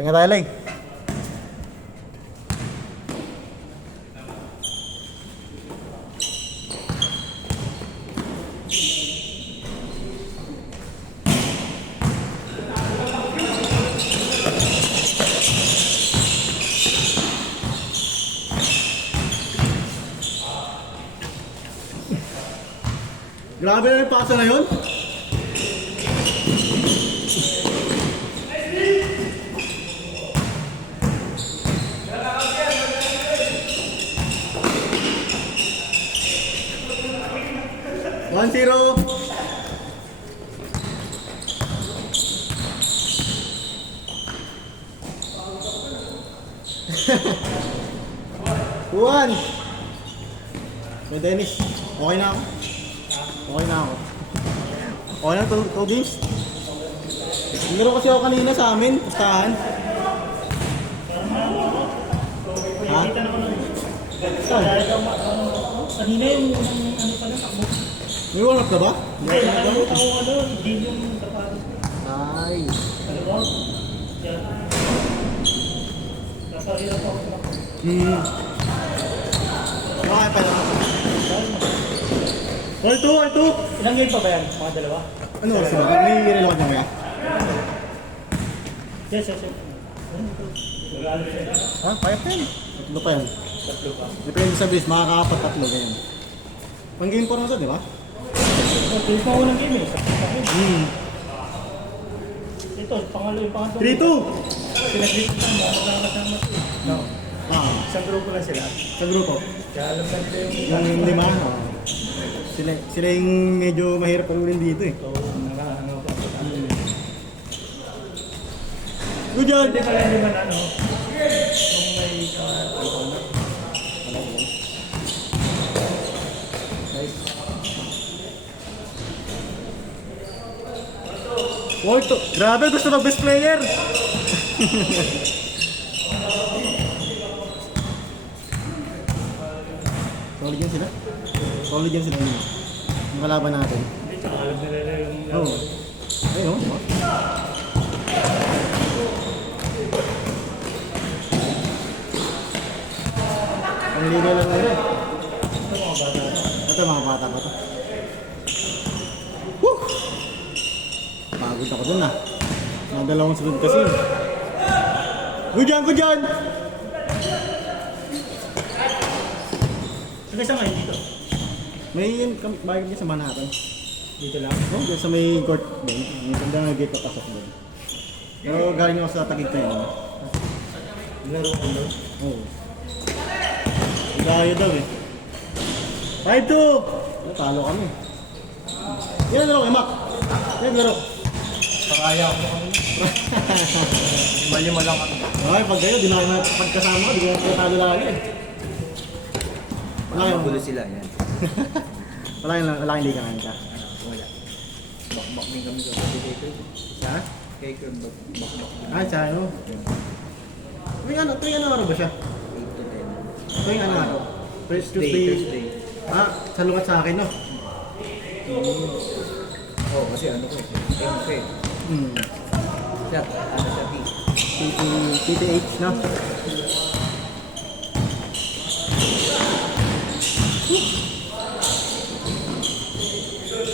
Kanya tayo, Leng. Grabe na yung pasa na yun. One zero. One. May Dennis. Okay na ako. Okay na ako. Okay na, 2 games. Meron kasi ako kanina sa amin, pustahan. Ha? Saan? Kanina yung ano pala, takbo. May warm up na ba? Hindi, nakalimutan ko ano, hindi yung tapat. Ay. Ano ba? Yan. Nasa rin ako. Okay pa lang. All two. Ilang game pa ba yan? Mga dalawa? Ano oras na? May reload na kaya? Yes. Nag-aalit siya. Ha? 5-10? Tatlo pa yan. Tatlo pa. Depende sa base, makakapat tatlo ganyan. Pang game 4 na sa, di ba? Ito yung pangunang game eh. Ito, yung pangatlo. 3-2! Pinag-game na mo, magkakasama ito. No. Isang grupo lang sila. Sa grupo. Kaya alam na nila Yung lima. Sila yung medyo mahirap pag-ulin dito eh. So, ano pa. Good job! Hindi pala yung naman ano. Kung may Walto! Grabe, gusto mag-best player! Solid yan sila? Solid yan sila yun. Yung kalaban natin. hindi, tsaka alam nila yung Oo. Ayun, oh. Panliligaw lang nila. Ito mga bata pa to. Woo! Pagod ako dun ah. Mga dalawang sunod kasi yun. Good dyan! Sige sa ngayon dito. May yun, bakit niya sa Manhattan? Dito lang. Oh, dyan sa may court doon. May tanda na gate papasok doon. Pero galing ako sa Taguig kayo. Laro ko doon. Oo. Gaya daw eh. 5-2! Talo kami. Yan laro kay Mac. Yan laro. Pakaya ko kami. Malima lang ako. Ay, pag kayo, di na kayo pagkasama ko, di ko kayo talo lagi eh. Wala kayong Magulo sila, yan. wala kayong liga ngayon ka. Wala. Bakbak din kami sa Baker. Siya? Baker, bakbak. Ah, siya ano? Tuwing ano araw ba siya? 8 to 10. Tuwing ano araw? Thursday. Ah, sa lugat sa akin no? Oh, kasi ano ko, MK. Siya, ano siya, P. PTH no?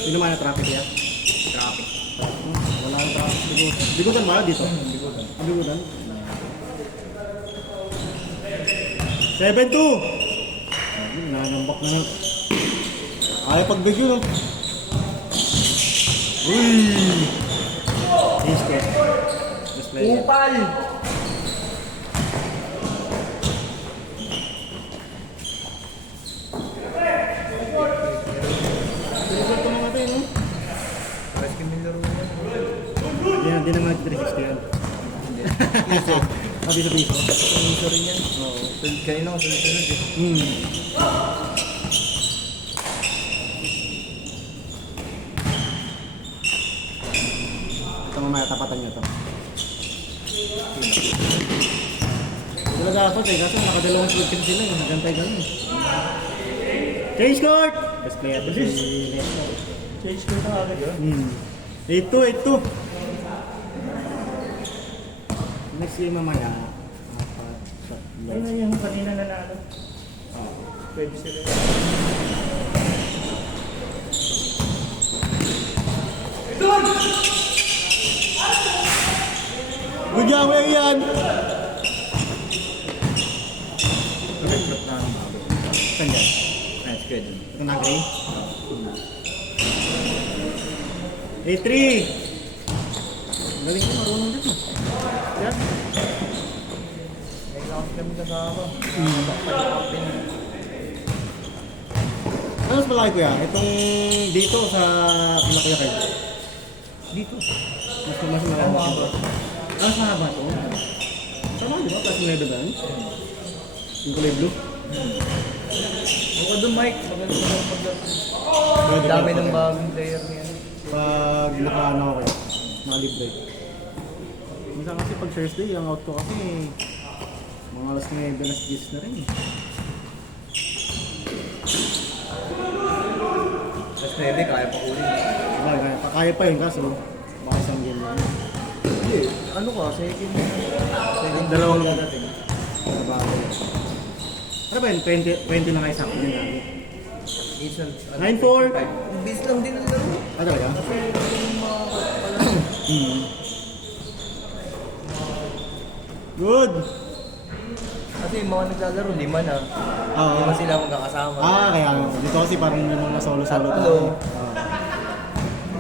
Sino man na traffic ya? Traffic. Wala yung traffic. Bigutan ba dito? Bigutan. Bigutan? 7-2! Nanambak na. Ayaw pagbigyo no? Uy! Iske. Best player. Upal! Pinagod ko mga tayo no? Pares kami laro yan. Hindi naman 360 yan. Piso-piso. Piso rin yan. Oo. Kanina ko sunod-sunod eh. Ito mamaya tapatan nyo to. Sila dapat eh, kaso nakadalawang slot kasi sila eh. Gantay ganun. Change court! Best player to si Lesnar. Change ko na agad yun. 8-2. Next game mamaya. Apat, Ayun na yung kanina nanalo. Oo. Pwede sila. Good job, yan! Recruit na ang bago. Saan dyan? Nice, good. Ito na, Gray? A3! Galing ko, marunong din. Yan. May lakas kami kasama. Ano mas malaki ko yan? Itong dito sa pinakayakay. Dito. Mas malaki. Ah, sa haba to? Tama, di ba? Plus 9 ba yan? Yung kulay blue? Huwag ka doon, Mike. Maganda ka pag- Pwede Dami ba? ng bagong player niya. Pag nakaano ako kayo, nakalibre. Minsan kasi pag Thursday, ang out ko kasi mga alas 9, alas 10 na rin. Tapos 9, kaya pa kunin. Diba, kaya pa yun kaso, baka isang game lang. Hindi, ano ka, second. Second Dalawang lang natin. Sa bagay. Ano ba yun? 20 na kayo sa akin yun lagi. Minsan, 9-4. Bis lang din ang laro. Ah, talaga? Kasi yung mga Hmm. Good! Kasi yung mga naglalaro, 5 na. Oo. 5 sila magkakasama. Ah, kaya nga. Dito kasi parang yung mga solo-solo Tatlo. tayo.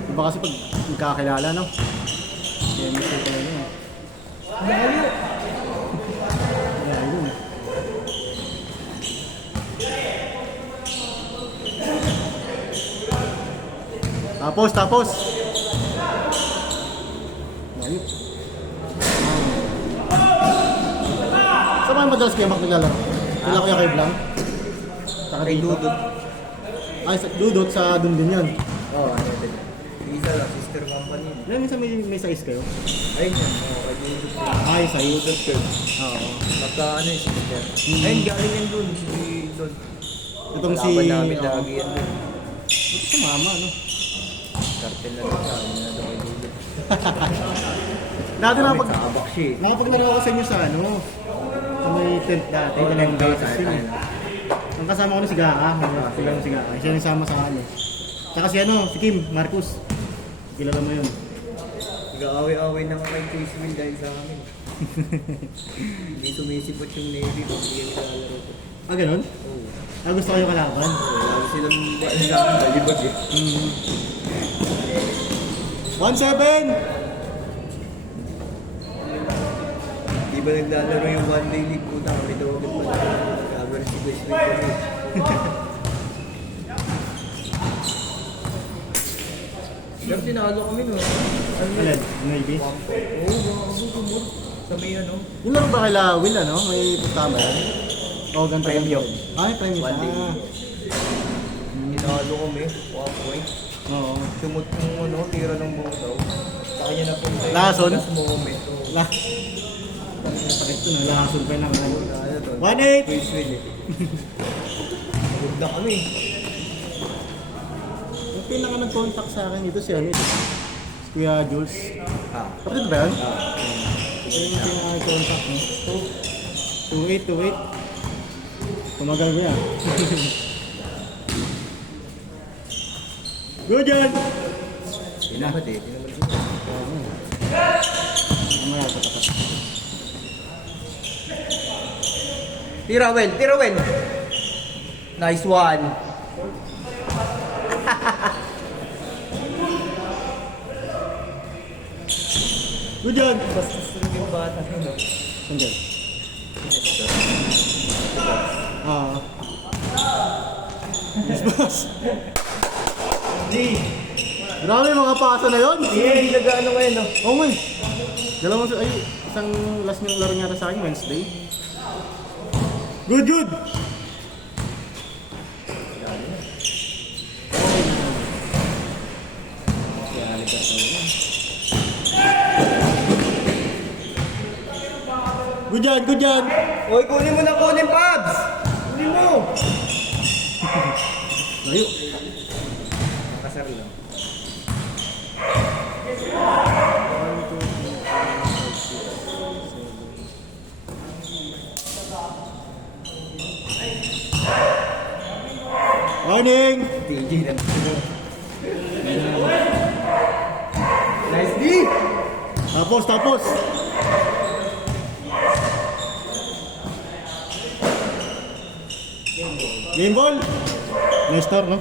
Iba kasi pag magkakilala, no? Kaya miss ko talaga yun. Layo. Kaya yun. Tapos. Layo. Saan ba yung madalas kayo maglalaro? Kailan ko yung kay Blanc? Saka Kay dito? Dudut. Ay, sa Dudut sa dun din yun. Oo, ano yun. Isa lang, sister company. Yan, minsan may size kayo? Ayun yan, kay Dudut. Ay, size. Dudut girl. Oo. Magka ano yung sister. Hmm. Ayun, galing yan dun, si Don. Itong si... Kalaban namin oo. lagi yan dun. Ito sa mama, no? Cartel na lang siya, yun na daw kay Dudut. Dati Kami sa abak siya eh. nakapaglaro ako sa inyo sa ano, sa may tent dati. Oo, Talagang tayo, basis tayo, yun eh. tayo. Ang kasama ko ni si Gaka, sila si Gaka. Siya yung sama sa ano. Tsaka si ano, si Kim, Marcus. Kilala mo yun. Nag-aaway-aaway na nga kay Chris Will dahil sa amin. Hindi sumisipot yung Navy pag hindi kami nalalaro ko. Ah, ganun? Oo. Ah, gusto ko yung kalaban. Lagi silang ano sa akin, balibag eh. 1-7! Di ba naglalaro yung one day league puta kami daw agad pala. Cover si Chris Will kami. Siyempre tinalo kami no. Ano yun? Alin? Navy? Oo, bago kumur. Sa may ano. Yung laro ba kila Will, ano? May tama yan? O, ganito. Premium. Ah, may premium. One day. Ah. Tinalo kami, 1 point. Oo. Sumot yung ano, tira ng Bondaw. Sa kanya na punta yung Lason? last moment. Oo. La. Sakit to na. Lahasun pa lang. Ano to? 1-8! Chris Will eh. Pagod na kami. Yung pinaka nag-contact sa akin dito si ano, si Kuya Jules. Ah. Kapatid ba yun? Ito yung pinaka nag-contact mo. 28. Tumagal mo yan. Good yan! Tinamad eh. Tinamad ko. Mamaya sa tapat. Tira well, tira well. Nice one. Good yan! Basta yung bata no. Sandal. Ah. Yes, boss. Grabe mga pasa na yun. Hindi, nag-ano ngayon no. Oo nga eh. Dalawang, ay, isang last niyong laro niya sa akin, Wednesday. Good! Good yan! Oy, kunin mo na kunin, Pabs! Kunin mo! Layo. Nakasar lang. Morning! TJ na. Nice D! Tapos. Game ball. Nice start, no?